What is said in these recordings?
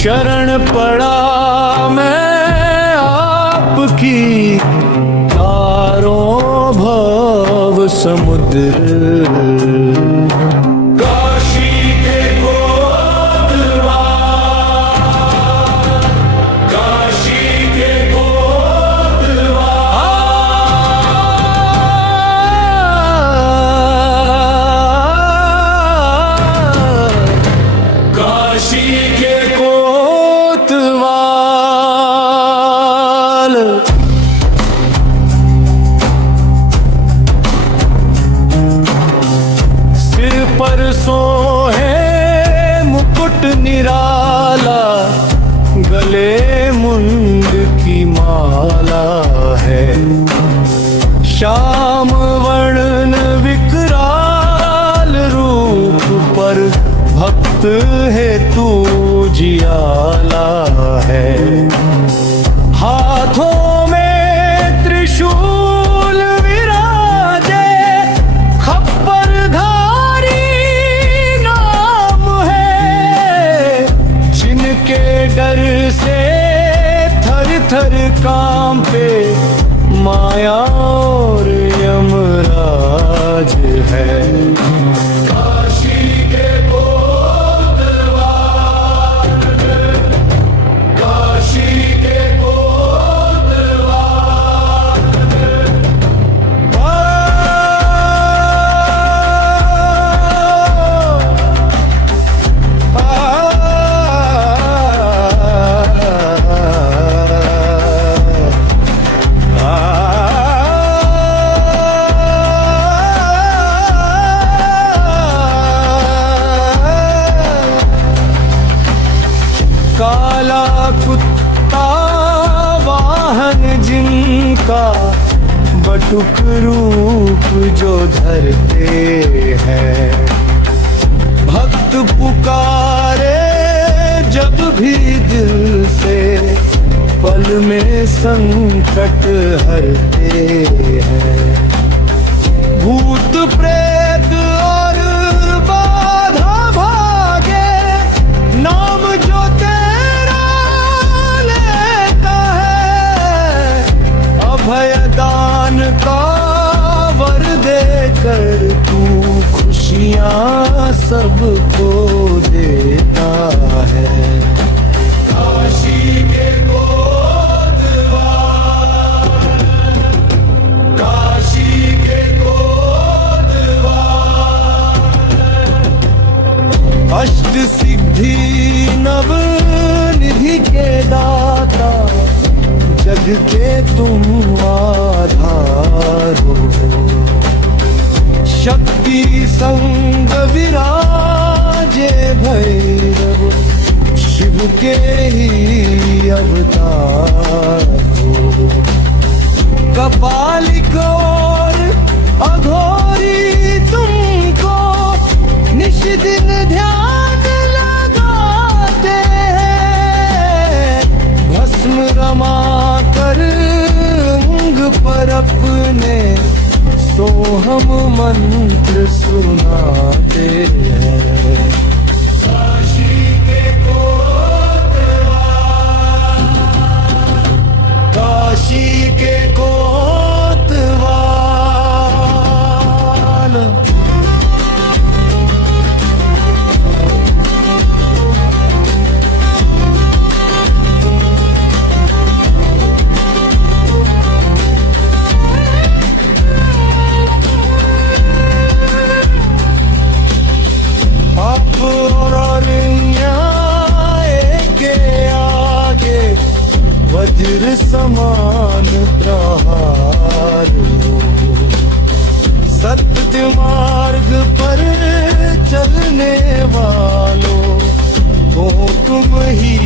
शरण पड़ा मैं आपकी, तारों भव समुद्र। काशी के कोतवाल, काशी के कोतवाल, काशी के परसों है मुकुट निराला, गले मुंड की माला है। श्याम वर्ण विकराल रूप पर भक्त है तू जियाला है। हाथों में त्रिशूल विराजे, खप्पर के डर से थर थर कांपे माया और यमराज है। काशी के कोतवाल, काशी के काला कुत्ता वाहन जिनका, बटुक रूप जो धरते हैं। भक्त पुकारे जब भी दिल से, पल में संकट हरते हैं। भूत प्रेत और बाधा भागे, नाम जो भयदान का वर देकर तू खुशियाँ सबको देता है। काशी के कोतवाल, काशी के कोतवाल, अष्ट सिद्धि नव निधि के दाता, जग के तुम आधार हो। शक्ति संग विराजे भैरव, शिव के ही अवतार हो। कपालिक और अघोरी तुमको निश दिन ध्यान लगाते हैं। भस्म रमा कर अंग पर अपने सोहम मंत्र सुनाते हैं। काशी के कोतवाल, काशी के कोतवाल, वज्र समान प्रहार हो। सत्य मार्ग पर चलने वालों को तुम ही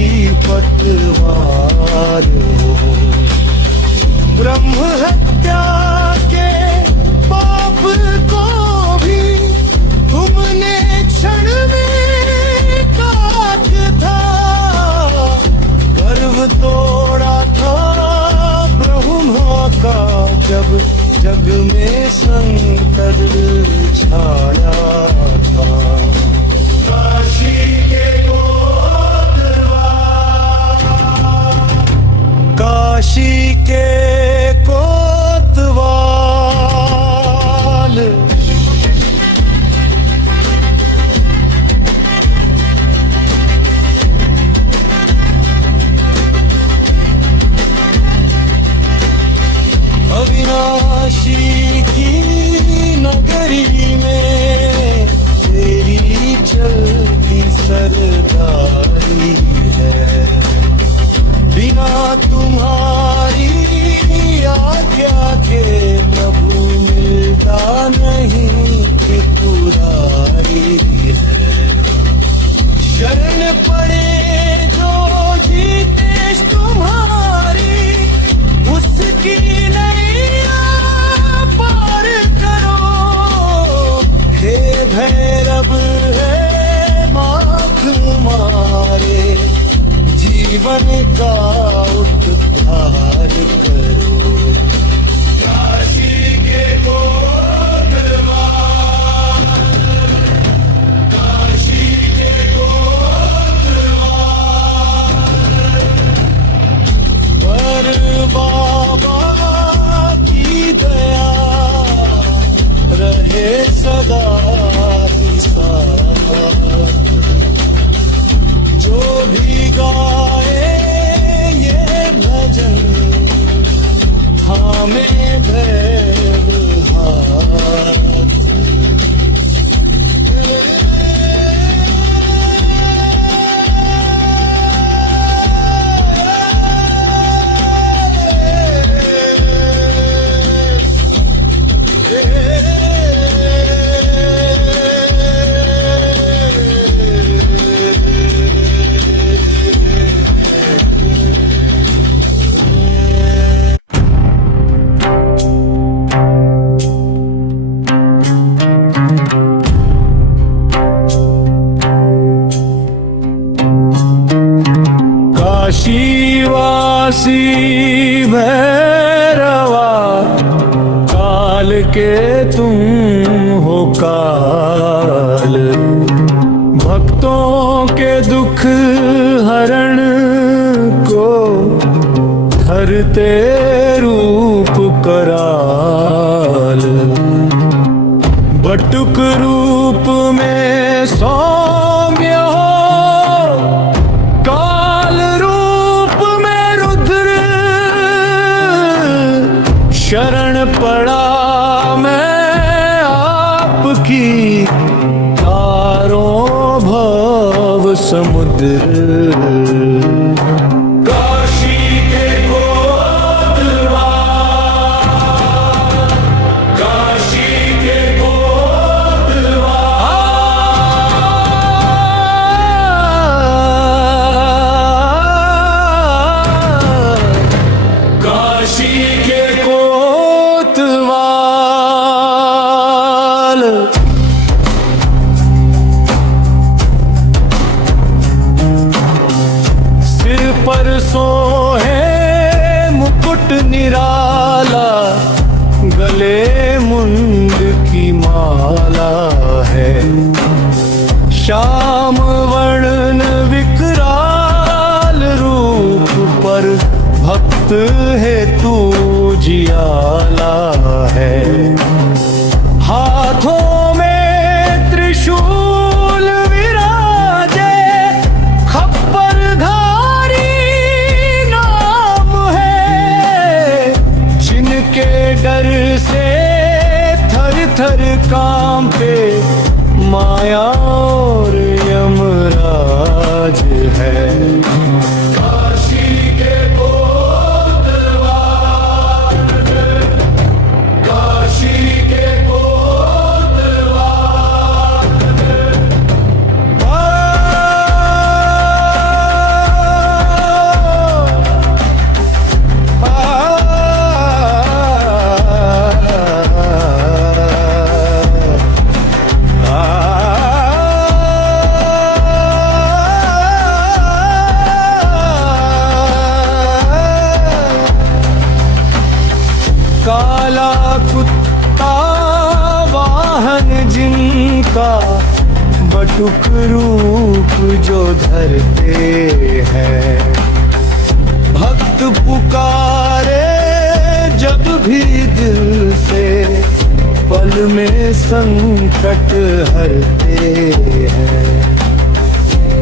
पतवार हो। ब्रह्म हत्या के पाप को भी तुमने क्षण में काट था। गर्व तोड़ा था ब्रह्मा का जब जग में संकट छाया था। सरदारी है। बिना तुम्हारी आज्ञा के प्रभु मिलता नहीं त्रिपुरारी है। शरण पड़े जो जीतेश तुम्हारी, उसकी नैया पार करो। हे भैरव है माख मारे, जीवन का उद्धार करो। काशी के कोतवाल, काशी के कोतवाल, पर बाबा की दया रहे सदा ही साथ। जो भी गाए ये भजन, हमें भैरव हाथ। काशीवासी भैरवा, काल के तुम हो काल। भक्तों के दुख हरण को धरते रूप कराल। बटुक रूप में सौम्य हो, काल रूप में रुद्र। शरण पड़ा मैं आपकी, तारों भव समुद्र। काशी के कोतवाल, काशी के कोतवाल, काशी के कोतवाल। सिर पर सोहे मुकुट निराला, गले मुंड की माला है। श्याम वर्णन विकराल रूप पर, भक्त है तू जियाला है। हाथों में त्रिशूल विराजे, खप्पर धारी नाम है। जिनके डर से थर थर कांपे, माया और यमराज है। काशी के कोतवाल, काशी के कोतवाल। काला कुत्ता वाहन जिनका, बटुक रूप जो धरते हैं। भक्त पुकारे जब भी दिल से, पल में संकट हरते हैं।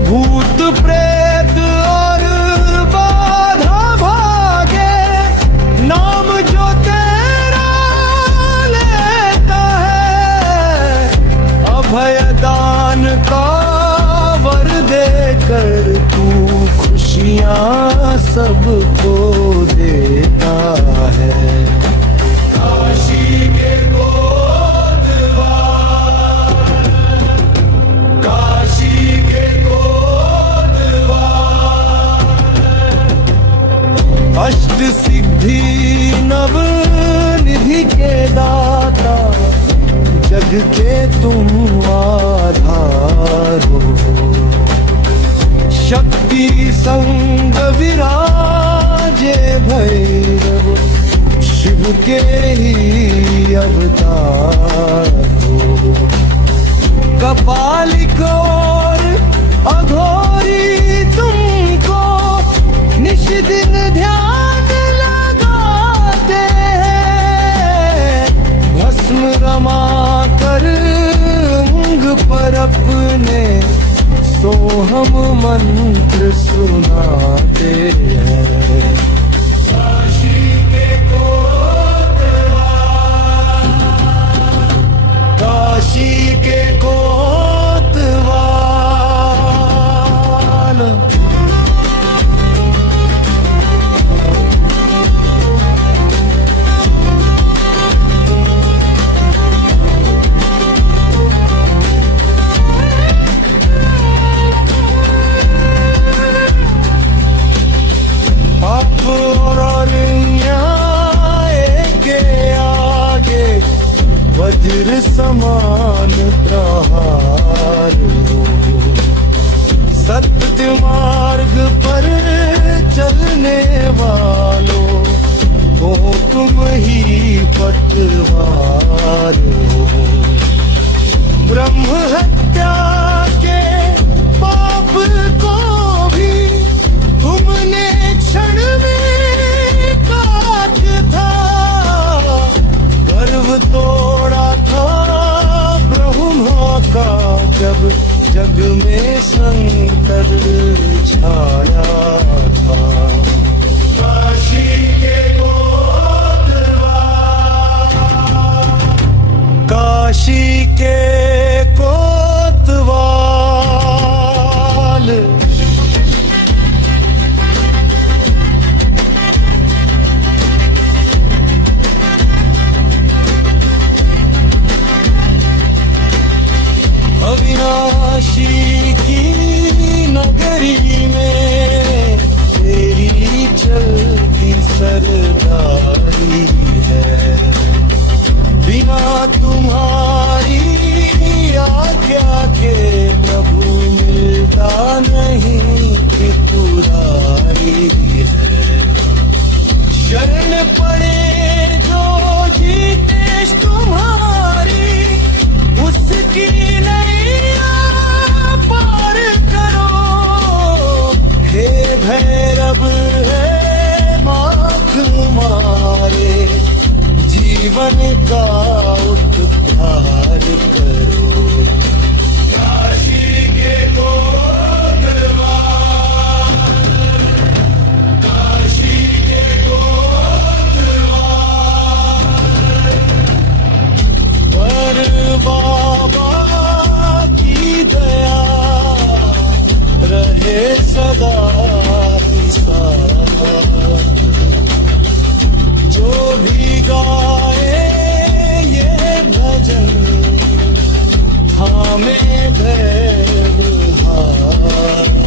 भूत प्रेत और बाधा भागे, नाम जो तेरा लेता है। अभय दान का वर दे देकर तू खुशियाँ सबको देता है। काशी के काशी के अष्ट सिद्धि नव निधि के दाता, जग के तुम आधार हो। शक्ति संग विराजे भैरव, शिव के ही अवतार हो। कपालिक और अघोरी तुमको निश दिन ध्यान लगाते हैं। भस्म रमा कर अंग पर अपने सोहम मंत्र सुनाते हैं। काशी के काशी के कोतवाल, पाप और न्याय के आगे वज्र समान प्रहार हो। सत्य मार्ग पर चलने वालों को तुम ही पटवार हो। ब्रह्म हत्या के पाप को भी तुमने क्षण में काट था। गर्व तोड़ा था ब्रह्मा का जब जग में संकट छाया था। काशी के काशी के कोतवाल, अविनाशी की नगरी में तेरी चलती सरदारी है। बिना तुम्हारी आज्ञा के प्रभु मिलता नहीं त्रिपुरारी है। शरण पड़े जो जीते तुम्हारी, उसकी नैया पार करो। हे भैरव है माख मारे, जीवन का उद्धार करो। काशी के कोतवाल, काशी के कोतवाल, पर बाबा की दया रहे सदा ही साथ। जो भी गाए ये भजन, थामे भैरव हाथ।